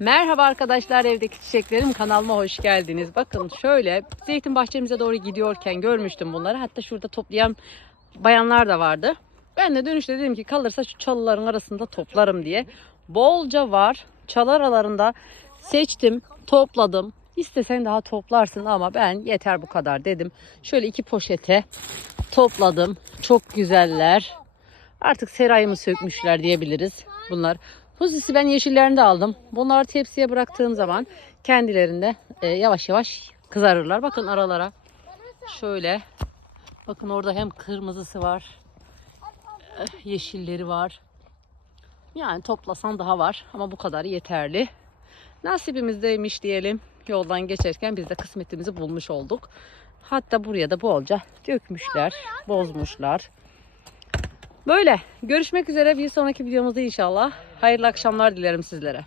Merhaba arkadaşlar evdeki çiçeklerim kanalıma hoş geldiniz. Bakın şöyle zeytin bahçemize doğru gidiyorken görmüştüm bunları. Hatta şurada toplayan bayanlar da vardı. Ben de dönüşte dedim ki kalırsa şu çalıların arasında toplarım diye. Bolca var. Çalı aralarında seçtim, topladım. İstesen daha toplarsın ama ben yeter bu kadar dedim. Şöyle iki poşete topladım. Çok güzeller. Artık serayımı sökmüşler diyebiliriz bunlar. Huzisi ben yeşillerini de aldım. Bunları tepsiye bıraktığım zaman kendilerinde e, yavaş yavaş kızarırlar. Bakın aralara şöyle. Bakın orada hem kırmızısı var. eh, Yeşilleri var. Yani toplasan daha var ama bu kadar yeterli. Nasibimizdeymiş diyelim. Yoldan geçerken biz de kısmetimizi bulmuş olduk. Hatta buraya da bolca dökmüşler, bozmuşlar. Böyle. Görüşmek üzere bir sonraki videomuzda inşallah. Hayırlı akşamlar dilerim sizlere.